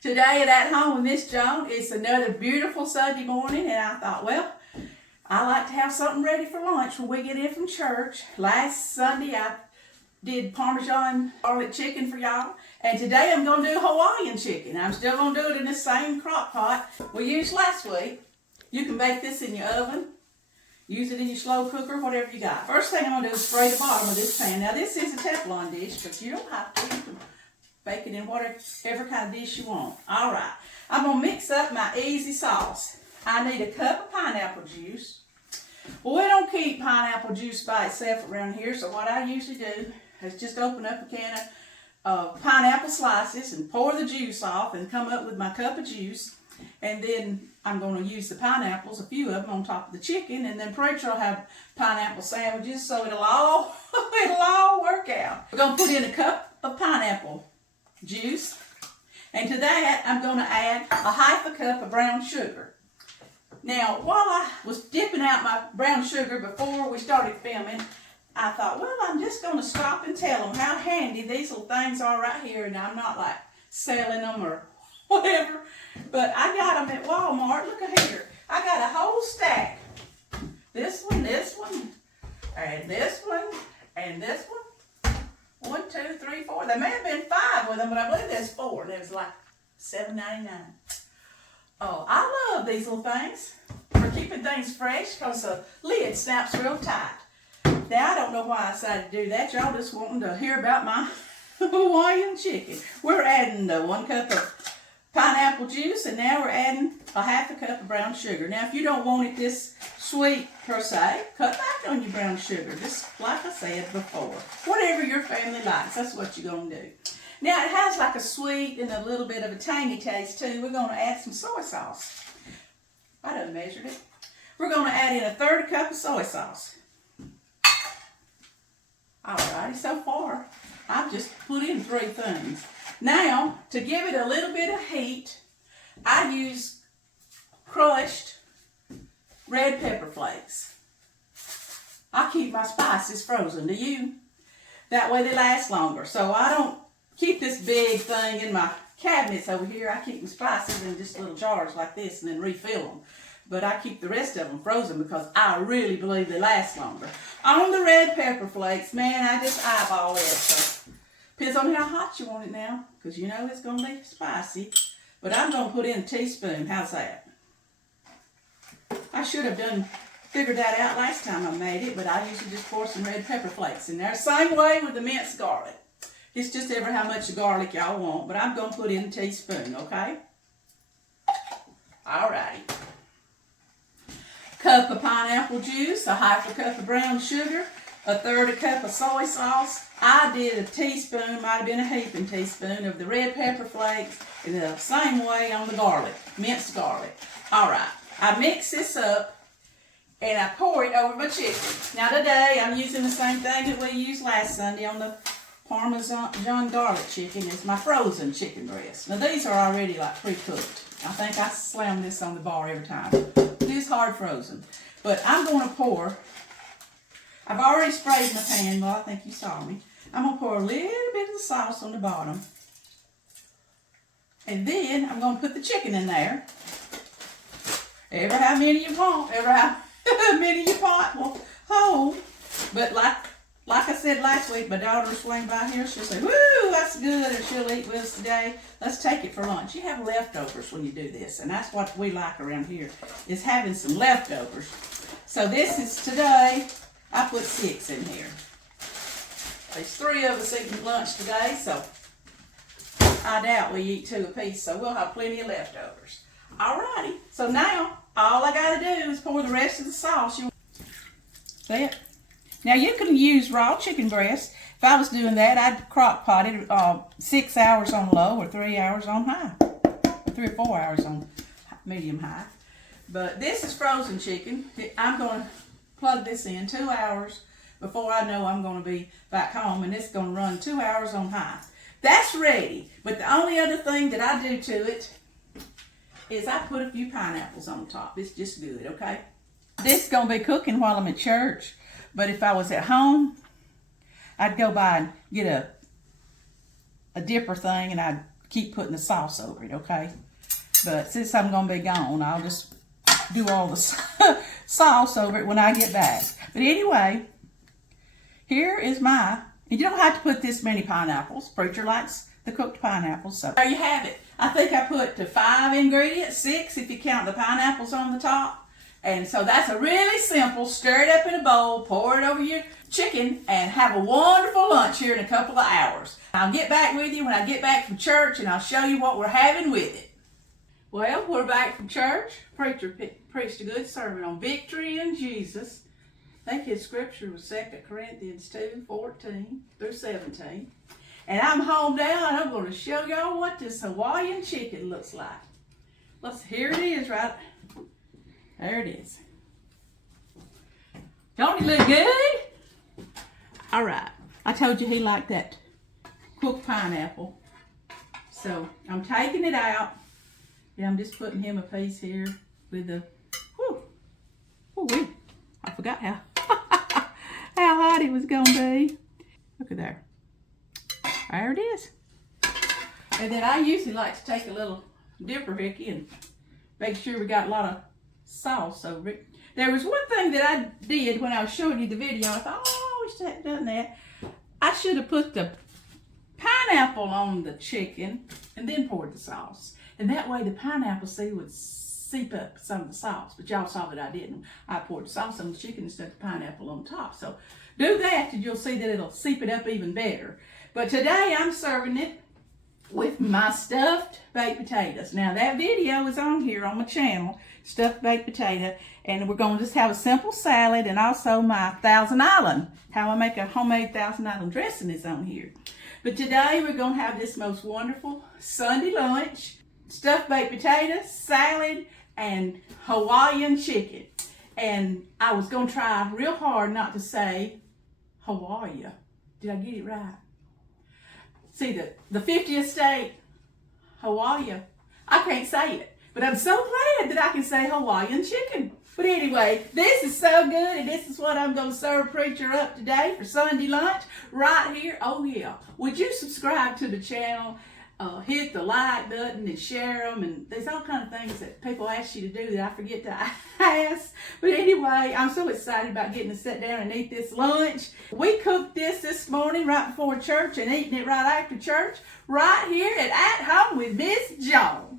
Today at Home with Miss Joan, it's another beautiful Sunday morning, and I thought, well, I like to have something ready for lunch when we get in from church. Last Sunday I did Parmesan garlic chicken for y'all, and today I'm going to do Hawaiian chicken. I'm still going to do it in the same crock pot we used last week. You can bake this in your oven, use it in your slow cooker, whatever you got. First thing I'm going to do is spray the bottom of this pan. Now this is a Teflon dish, but you don't have to. You can bake it in whatever kind of dish you want. All right, I'm going to mix up my easy sauce. I need a cup of pineapple juice. Well, we don't keep pineapple juice by itself around here, so what I usually do is just open up a can of pineapple slices and pour the juice off and come up with my cup of juice. And then I'm going to use the pineapples, a few of them, on top of the chicken, and then pretty sure I'll have pineapple sandwiches, so it'll all work out. We're going to put in a cup of pineapple juice, and to that I'm going to add a half a cup of brown sugar. Now, while I was dipping out my brown sugar before we started filming, I thought, well, I'm just going to stop and tell them how handy these little things are right here, and I'm not like selling them or whatever, but I got them at Walmart. Look at here. I got a whole stack. This one, and this one, and this one. 1, 2, 3, 4. There may have been 5 with them, but I believe there's 4, and it was like $7.99. Oh, I love these little things for keeping things fresh because the lid snaps real tight. Now, I don't know why I decided to do that. Y'all just wanting to hear about my Hawaiian chicken. We're adding 1 cup of pineapple juice, and now we're adding a half a cup of brown sugar. Now, if you don't want it this sweet per se, cut back on your brown sugar, just like I said before. Whatever your family likes, that's what you're going to do. Now, it has like a sweet and a little bit of a tangy taste too. We're going to add some soy sauce. I done measured it. We're going to add in a 1/3 cup of soy sauce. Alrighty, so far, I've just put in 3 things. Now, to give it a little bit of heat, I use crushed red pepper flakes. I keep my spices frozen, do you? That way they last longer. So I don't keep this big thing in my cabinets over here. I keep my spices in just little jars like this and then refill them. But I keep the rest of them frozen because I really believe they last longer. On the red pepper flakes, man, I just eyeball it. So depends on how hot you want it now, because you know it's going to be spicy. But I'm going to put in a teaspoon. How's that? I should have figured that out last time I made it, but I usually just pour some red pepper flakes in there. Same way with the minced garlic. It's just ever how much garlic y'all want, but I'm going to put in a teaspoon, okay? Alrighty. Cup of pineapple juice, a half a cup of brown sugar, a 1/3 cup of soy sauce. I did a teaspoon, might have been a heaping teaspoon of the red pepper flakes, and the same way on the garlic, minced garlic. Alright, I mix this up and I pour it over my chicken. Now today I'm using the same thing that we used last Sunday on the Parmesan garlic chicken. It's my frozen chicken breast. Now these are already like pre-cooked. I think I slam this on the bar every time. This hard frozen. But I'm going to pour, I've already sprayed my pan, well I think you saw me. I'm going to pour a little bit of the sauce on the bottom. And then I'm going to put the chicken in there. Ever how many you want, ever how many your pot will hold. But like I said last week, my daughter will swing by here, she'll say, woo, that's good, and she'll eat with us today. Let's take it for lunch. You have leftovers when you do this, and that's what we like around here, is having some leftovers. So this is today, I put 6 in here. There's 3 of us eating lunch today, so I doubt we eat 2 apiece, so we'll have plenty of leftovers. Alrighty, so now, all I gotta do is pour the rest of the sauce. See it? Now you can use raw chicken breast. If I was doing that, I'd crock pot it 6 hours on low or 3 hours on high. Or 3 or 4 hours on medium high. But this is frozen chicken. I'm going to plug this in 2 hours before I know I'm going to be back home, and it's going to run 2 hours on high. That's ready. But the only other thing that I do to it is I put a few pineapples on top. It's just good, okay? This is going to be cooking while I'm at church. But if I was at home, I'd go by and get a dipper thing, and I'd keep putting the sauce over it, okay? But since I'm going to be gone, I'll just do all the sauce over it when I get back. But anyway, here is my, and you don't have to put this many pineapples. Preacher likes the cooked pineapples. So there you have it. I think I put the 5 ingredients, 6 if you count the pineapples on the top. And so that's a really simple, stir it up in a bowl, pour it over your chicken, and have a wonderful lunch here in a couple of hours. I'll get back with you when I get back from church, and I'll show you what we're having with it. Well, we're back from church. Preacher preached a good sermon on victory in Jesus. I think his scripture was 2 Corinthians 2:14 through 17. And I'm home now, and I'm going to show y'all what this Hawaiian chicken looks like. Here it is, right? There it is. Don't it look good? All right. I told you he liked that cooked pineapple. So I'm taking it out. Yeah, I'm just putting him a piece here with the, I forgot how hot it was going to be. Look at there. There it is. And then I usually like to take a little dipper hickey and make sure we got a lot of sauce over it. There was one thing that I did when I was showing you the video. I thought, oh, I wish I hadn't done that. I should have put the pineapple on the chicken and then poured the sauce. And that way the pineapple seed would seep up some of the sauce. But y'all saw that I didn't. I poured the sauce on the chicken instead of the pineapple on top. So do that and you'll see that it'll seep it up even better. But today I'm serving it with my stuffed baked potatoes. Now that video is on here on my channel, stuffed baked potato, and we're going to just have a simple salad, and also my Thousand Island, how I make a homemade Thousand Island dressing is on here. But today we're going to have this most wonderful Sunday lunch, stuffed baked potatoes, salad, and Hawaiian chicken. And I was going to try real hard not to say Hawaii. Did I get it right? See, the 50th state, Hawaii. I can't say it, but I'm so glad that I can say Hawaiian chicken. But anyway, this is so good, and this is what I'm going to serve Preacher up today for Sunday lunch right here. Oh, yeah. Would you subscribe to the channel? Hit the like button and share them, and there's all kinds of things that people ask you to do that I forget to ask. But anyway, I'm so excited about getting to sit down and eat this lunch. We cooked this morning right before church and eating it right after church right here at Home with Miss Joan.